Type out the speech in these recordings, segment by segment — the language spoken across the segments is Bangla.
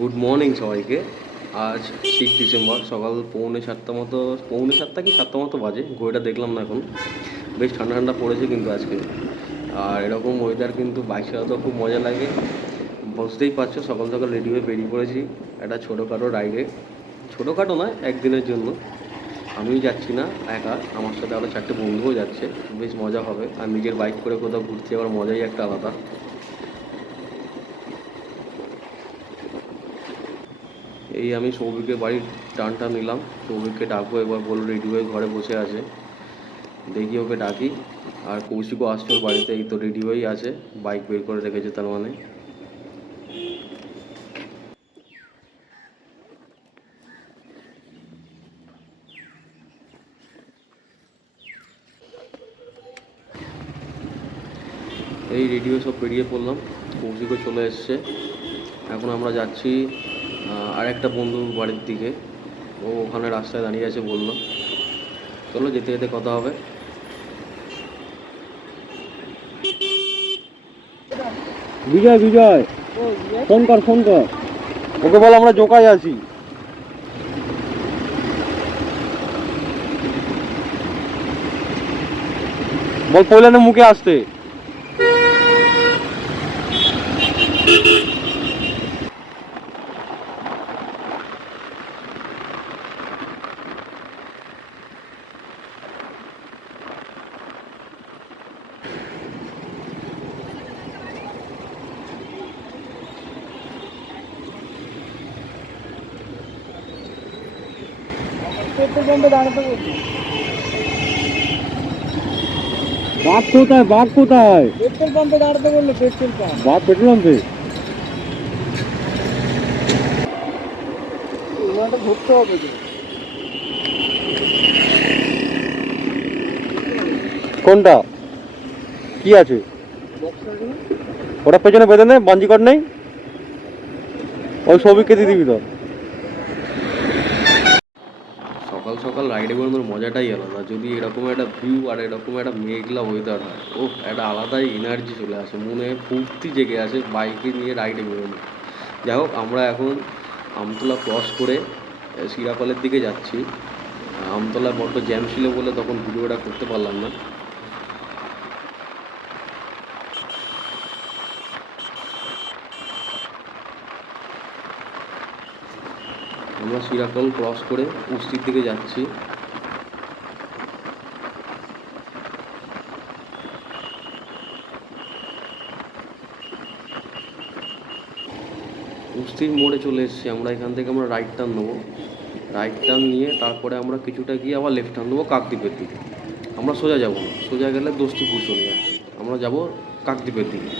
গুড মর্নিং সবাইকে। আজ 6 ডিসেম্বর, সকাল পৌনে সাতটা কি সাতটা মতো বাজে, ঘড়িটা দেখলাম না এখন। বেশ ঠান্ডা ঠান্ডা পড়েছে কিন্তু আজকে। আর এরকম ওয়েদার কিন্তু বাইক চালাতেও খুব মজা লাগে। বুঝতেই পারছো, সকাল সকাল রেডি হয়ে বেরিয়ে পড়েছি একটা ছোটোখাটো রাইডে। ছোটোখাটো নয়, একদিনের জন্য। আমিও যাচ্ছি না একা, আমার সাথে আরও 4টে বন্ধুও যাচ্ছে। বেশ মজা হবে। আর নিজের বাইক করে কোথাও ঘুরতে যাওয়ার মজাই একটা আলাদা। এই আমি সৌভিকের বাড়ির টানটা নিলাম। সৌভিককে ডাকবো, এবার বললো রেডি হয়ে ঘরে বসে আছে, দেখি ওকে ডাকি। আর কৌশিকও আসছে ওর বাড়িতে, এই তো রেডি হয়েই আছে, বাইক বের করে রেখেছে তার মানে। এই রেডি হয়ে সব বেরিয়ে পড়লাম, কৌশিকও চলে এসছে। এখন আমরা যাচ্ছি আর একটা বন্ধুর বাড়ির দিকে। ও ওখানে রাস্তায় দাঁড়িয়ে আছে বললো। চলো, যেতে যেতে কথা হবে। বিজয় বিজয় ফোন কর ওকে বল আমরা জোকায় আছি। বল পৈলানের মুখে আসতে। বাঘ কোথায়? পেট্রোল পাম্পে দাঁড়াতে বললো। পেট্রোল পাম্প, বাঘ পেট্রোল পাম্পে। ধরতে হবে তো। কোনটা কি আছে? ওটা পেছনে বেঁধে নে, বাঞ্জি কর নেই, ওই সবিককে দিয়ে দিবি তো। সকাল সকাল রাইডে বেরোনোর মজাটাই আলাদা। যদি এরকম একটা ভিউ আর এরকম একটা মেঘলা ওয়েদার হয়, ও একটা আলাদাই এনার্জি চলে আসে, মনে ফুর্তি জেগে আসে বাইকে নিয়ে রাইডে বেরোনো। যাই হোক, আমরা এখন আমতলা ক্রস করে শিরাকলের দিকে যাচ্ছি। আমতলায় বড্ড জ্যাম ছিল বলে তখন ভিডিওটা করতে পারলাম না। আমরা শিরাকল ক্রস করে কুস্তির দিকে যাচ্ছি। কুস্তির মোড়ে চলে এসেছি আমরা। এখান থেকে আমরা রাইট টার্ন নেবো। রাইট টার্ন নিয়ে তারপরে আমরা কিছুটা গিয়ে আবার লেফট টার্ন নেবো কাকদ্বীপের দিকে। আমরা সোজা যাব না, সোজা গেলে দোস্তিপুর চলে যাচ্ছে। আমরা যাব কাকদ্বীপের দিকে।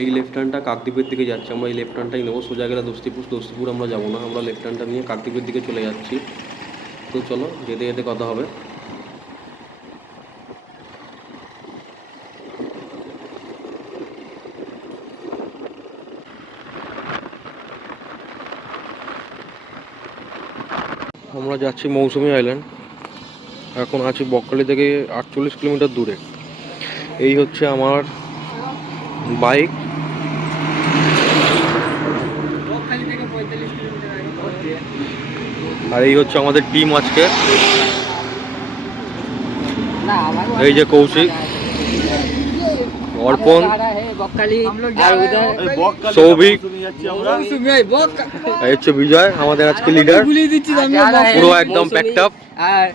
এই লেফট টার্নটা কাকদ্বীপের দিকে যাচ্ছে, আমরা এই লেফট টার্নটাই নেবো। সোজা গেলে দোস্তিপুর আমরা যাবো না, আমরা লেফট টার্নটা নিয়ে কাকদ্বীপের দিকে চলে যাচ্ছি। তো চলো, যেতে যেতে কথা হবে। আমরা যাচ্ছি মৌসুমী আইল্যান্ড। এখন আছি বকখালি থেকে 48 কিলোমিটার দূরে। এই হচ্ছে আমার বাইক। আর এই হচ্ছে আমাদের টিম আজকে। এই যে কৌশিক, অর্পণ, সৌভিক, এই হচ্ছে বিজয়, আমাদের আজকে লিডার, পুরো একদম প্যাকড আপ। আর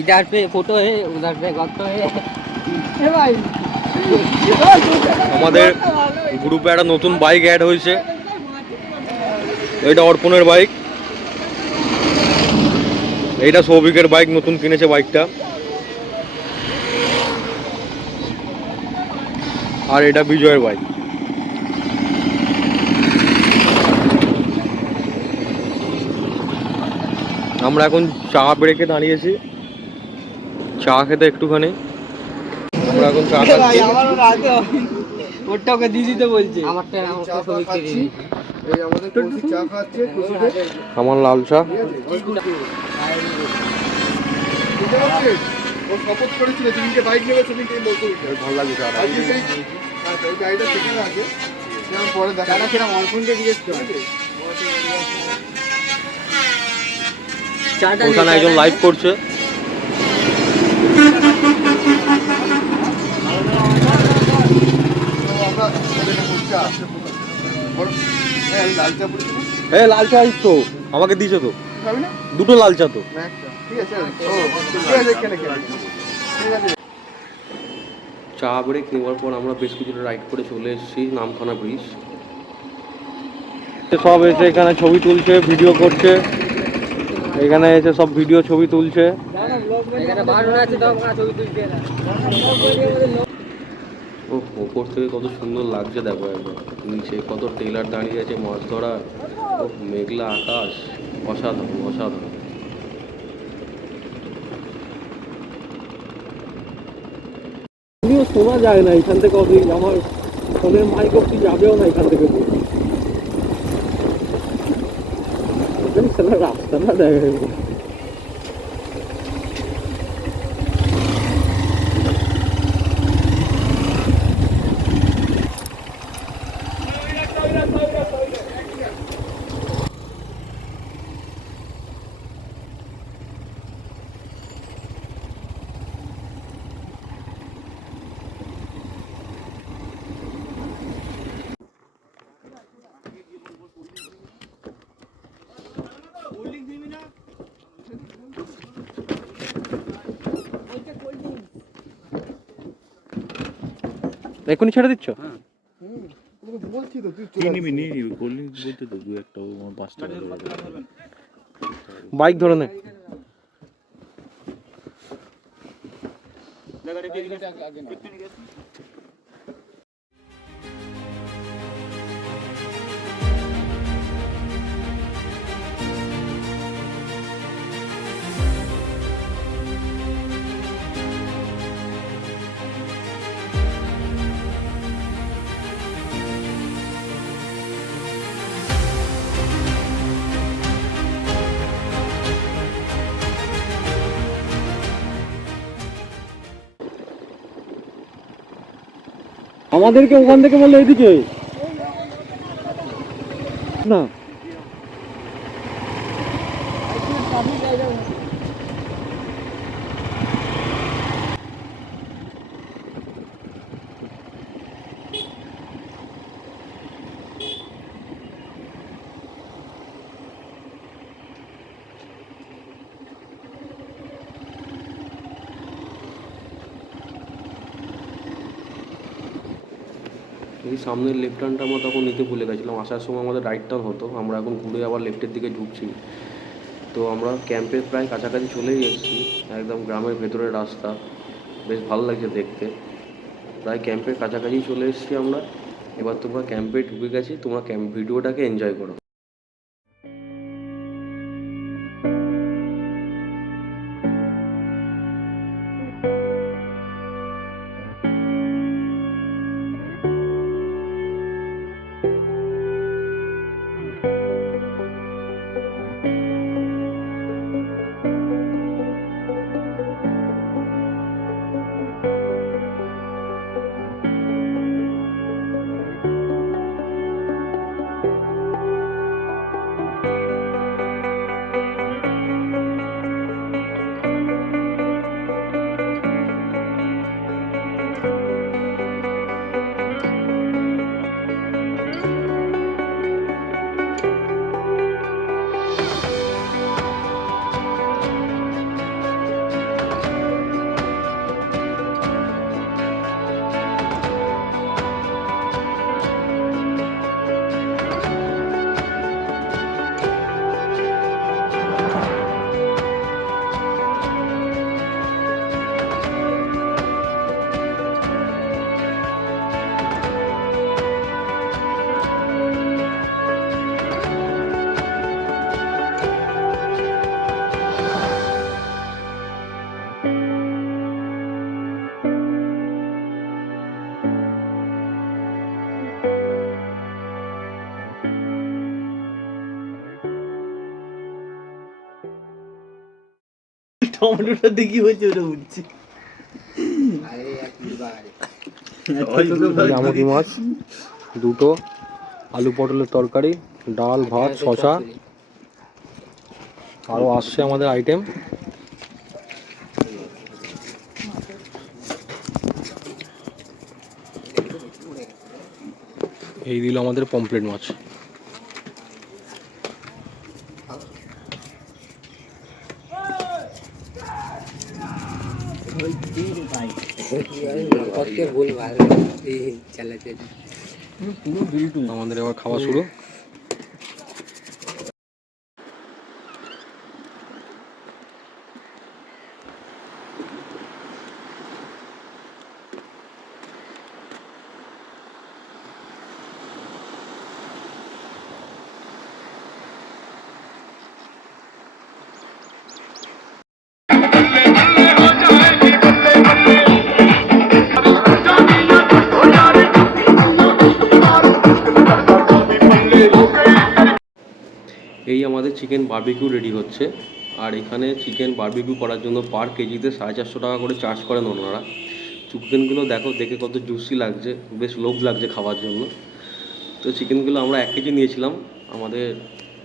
इधर पे फोटो है, उधर पे वक्त है। भाई আমাদের গ্রুপে একটা নতুন বাইক অ্যাড হয়েছে, এটা অর্পণের বাইক, এইটা সৌভিকের বাইক, নতুন কিনেছে বাইকটা, আর এটা বিজয়ের বাইক। আমরা এখন চা ব্রেকে দাঁড়িয়েছি, চা খেতে একটুখানি। আমরা এখন চা খাচ্ছি। ওটা ওকে দিদি তো বলছে আমারটা ছবি খাচ্ছি। এই আমাদের কৌশিক চা খাচ্ছে, আমার লাল চা। ও শপথ করেছিল যেদিনকে বাইক নেবে সেদিনকে বলতে ভালো লাগে চা। আচ্ছা ওই গাড়িটা সেখানে আছে, পরে দেখা সেটা অল্পনকে জিজ্ঞেস করো। ওখানে একজন লাইভ করছে। লাল চা পড়েছিল, হ্যাঁ লাল চা তো আমাকে দিয়েছো তো, খাবি না? দুটো লাল চা তো। ঠিক আছে, ঠিক আছে, খেলে খেলে ঠিক আছে। চা ব্রেক নেওয়ার পর আমরা বেশ কিছুটা রাইড করে চলে এসেছি নামখানা ব্রিজ। সব এসে এখানে ছবি তুলছে, ভিডিও করছে, এখানে এসে সব ভিডিও ছবি তুলছে। ও ওপর থেকে কত সুন্দর লাগছে দেখো, একবার নিচে কত টেলার দাঁড়িয়ে আছে মাছ ধরা, ও মেঘলা আকাশ, অসাধারণ অসাধারণ। শোনা যায় না এখান থেকে, আমার ফোনের মাইক অব্দি যাবেও না এখান থেকে, রাস্তা না দেখা। এখনই ছেড়ে দিচ্ছ? বলছি তো তুই বাইক ধরে নে। আমাদেরকে ওখান থেকে বললো এদিকে না। এই সামনের লেফট টার্নটা আমরা তখন নিতে ভুলে গেছিলাম, আসার সময় আমাদের রাইট টার্ন হতো, আমরা এখন ঘুরে আবার লেফটের দিকে ঢুকছি। তো আমরা ক্যাম্পের প্রায় কাছাকাছি চলেই এসেছি, একদম গ্রামের ভেতরের রাস্তা, বেশ ভালো লাগছে দেখতে। প্রায় ক্যাম্পের কাছাকাছি চলে এসেছি আমরা। এবার তোমরা ক্যাম্পে ঢুকে গেছি, তোমরা ক্যাম্প ভিডিওটাকে এনজয় করো। টমেটোটা দেখি হয়েছে ওটা উঠছে। আমুদি মাছ দুটো, আলু পটলের তরকারি, ডাল, ভাত, শশা, আরও আসছে আমাদের আইটেম। এই দিল আমাদের পমফ্রেট মাছ। আমাদের এবার খাওয়া শুরু। এই আমাদের চিকেন বারবিকিউ রেডি হচ্ছে। আর এখানে চিকেন বারবিকিউ করার জন্য পার কেজিতে 450 টাকা করে চার্জ করেন ওনারা। চিকেনগুলো দেখো, দেখে কত জুসি লাগছে, বেশ লোভ লাগছে খাওয়ার জন্য। তো চিকেনগুলো আমরা 1 কেজি নিয়েছিলাম আমাদের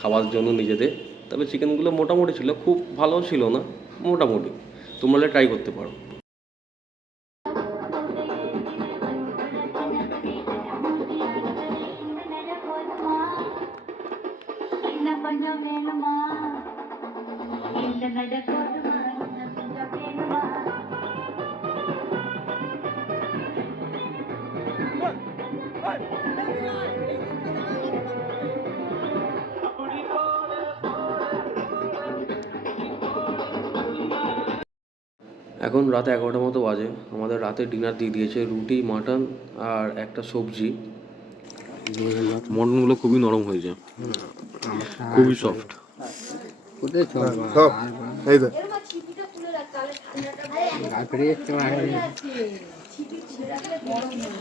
খাওয়ার জন্য নিজেদের। তবে চিকেনগুলো মোটামুটি ছিল, খুব ভালো ছিল না, মোটামুটি। তোমরা ট্রাই করতে পারো। এখন রাত 11টার মতো বাজে। আমাদের রাতে ডিনার দিয়ে দিয়েছে রুটি, মাটন আর একটা সবজি। মটনগুলো খুবই নরম হয়েছে, খুবই সফট। সব এই তো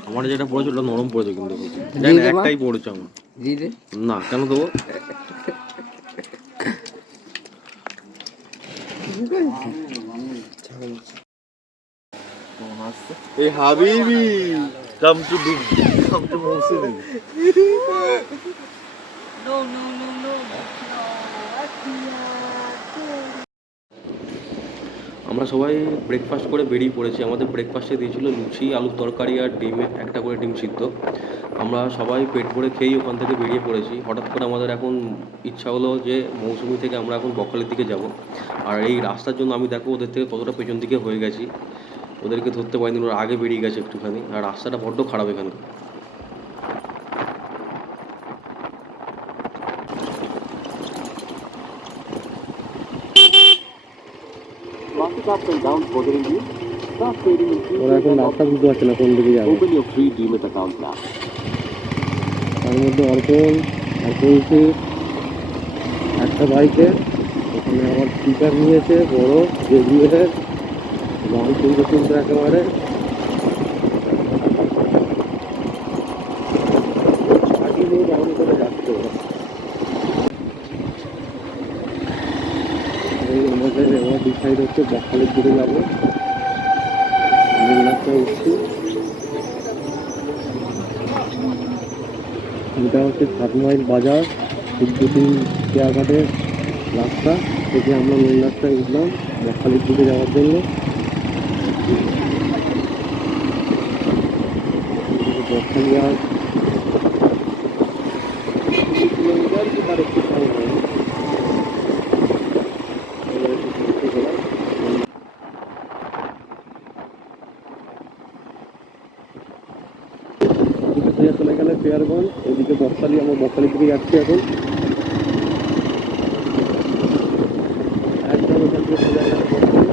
আমার যেটা পড়েছে ওটা নরম পড়েছে, কিন্তু জানি না, একটাই পড়েছে আমার। না, কেন দেবো? এই হাবিবি কাম টু মৌসুমি। আমরা সবাই ব্রেকফাস্ট করে বেরিয়ে পড়েছি। আমাদের ব্রেকফাস্টে দিয়েছিল লুচি, আলুর তরকারি আর ডিমে একটা করে ডিম সিদ্ধ। আমরা সবাই পেট ভরে খেয়েই ওখান থেকে বেরিয়ে পড়েছি। হঠাৎ করে আমাদের এখন ইচ্ছা হলো যে মৌসুমি থেকে আমরা এখন বকখালির দিকে যাব। আর এই রাস্তার জন্য আমি দেখো ওদের থেকে কতটা পেছন দিকে হয়ে গেছি, ওদেরকে ধরতে পারিনি, ওরা আগে বেরিয়ে গেছে একটুখানি। আর রাস্তাটা বড্ড খারাপ এখানকার। ওরা এখন রাস্তা বুঝতে পারছে না কোন দিকে যাবে। তার মধ্যে অর্পণ আর কৌশিক একটা বাইকে, ওখানে আবার স্পিকার নিয়েছে বড় জেবিএলের, গান শুনতে শুনতে একেবারে ছাড়ি নিয়ে ডাউন করে যাচ্ছে ওরা। এই আমাদের এবার ডিসাইড হচ্ছে বকখালির দিকে যাবো। রাস্তা উঠছি, এটা হচ্ছে 7 মাইল বাজার বিদ্যুতিন কেয়ারঘাটের রাস্তা থেকে আমরা মেন রাস্তায় উঠলাম বকখালির দিকে যাওয়ার জন্য। বকখালি আর কিলোমিটার কি তার একটু কম হয়। চলে গেলে পেয়ারগঞ্জ, এদিকে বকখালি, আমরা বকখালির দিকে যাচ্ছি এখন। একদম এখান থেকে সোজা গেলে বকখালি।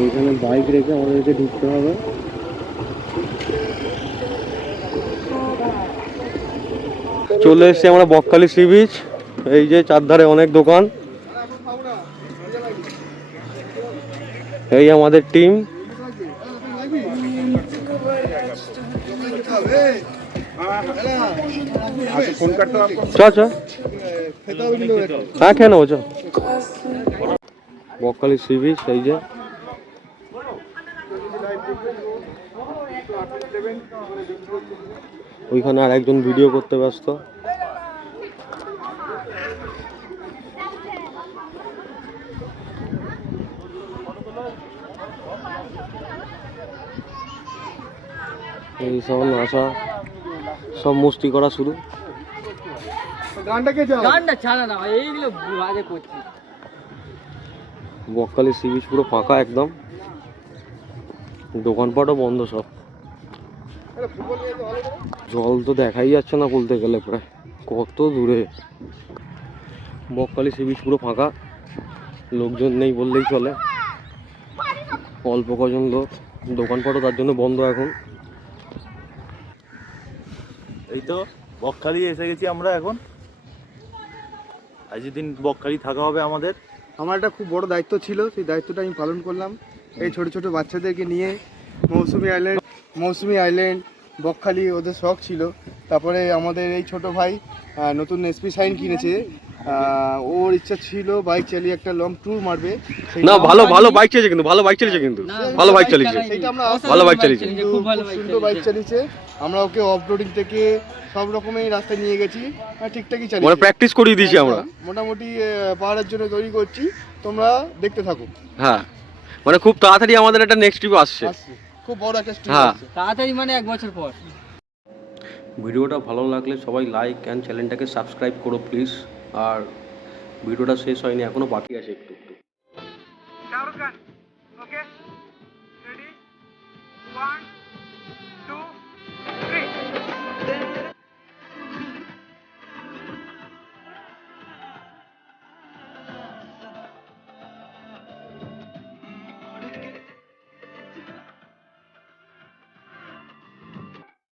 এইখানে বাইক রেখে আমাদেরকে ঢুকতে হবে। চলে এসছি আমরা বকখালি সি বিচ। এই যে চারধারে অনেক দোকান, এই আমাদের টিম। চ চ, হ্যাঁ খেয়ে নেবো চ। বকখালি সি বিচ, এই যে ওইখানে আর একজন ভিডিও করতে ব্যস্ত। এই সব নাচা, সব মস্তি করা শুরু। গানটা ছাড়া না ভাই, এইগুলো বাজে করছি। বকখালি সি বিচ পুরো ফাঁকা একদম, দোকানপাটও বন্ধ সব। জল তো দেখাই যাচ্ছে না বলতে গেলে, প্রায় কত দূরে। বকখালি সি বিচ পুরো ফাঁকা, লোকজন নেই বললেই চলে, অল্প কজন লোক। দোকানপাটও তার জন্য বন্ধ এখন। এই তো বকখালি এসে গেছি আমরা এখন। আজ দিন বকখালি থাকা হবে আমাদের। আমার একটা খুব বড় দায়িত্ব ছিল, সেই দায়িত্বটা আমি পালন করলাম। এই ছোট ছোট বাচ্চাদেরকে নিয়ে মৌসুমী আইল্যান্ড বকখালি ওদের শখ ছিল। তারপরে আমাদের এই ছোট ভাই নতুন এসপি সাইন কিনেছে। ওর ইচ্ছা ছিল বাইক চালিয়ে একটা লং ট্যুর মারবে। না, ভালো ভালো বাইক চালিয়েছে কিন্তু, ভালো বাইক চালিয়েছে কিন্তু, ভালো বাইক চালিয়েছে, ভালো বাইক চালিয়েছে, খুব ভালো খুব সুন্দর বাইক চালিয়েছে। আমরা ওকে অফ রোডিং থেকে সব রকমের রাস্তায় নিয়ে গেছি, ঠিকঠাকই মানে চালিয়েছি। প্র্যাকটিস করিয়ে দিয়েছি আমরা, মোটামুটি পাহাড়ের জন্য তৈরি করছি, তোমরা দেখতে থাকো। হ্যাঁ মানে খুব তাড়াতাড়ি আমাদের একটা নেক্সট ট্রিপ আসছে। খুব বড় একটা ট্রিপ হ্যাঁ। আসছে। তাড়াতাড়ি মানে 1 বছর পর। ভিডিওটা ভালো লাগলে সবাই লাইক অ্যান্ড চ্যানেলটাকে সাবস্ক্রাইব করো প্লিজ। আর ভিডিওটা শেষ হয়নি, এখনো বাকি আছে একটু একটু। Okay, ready? 1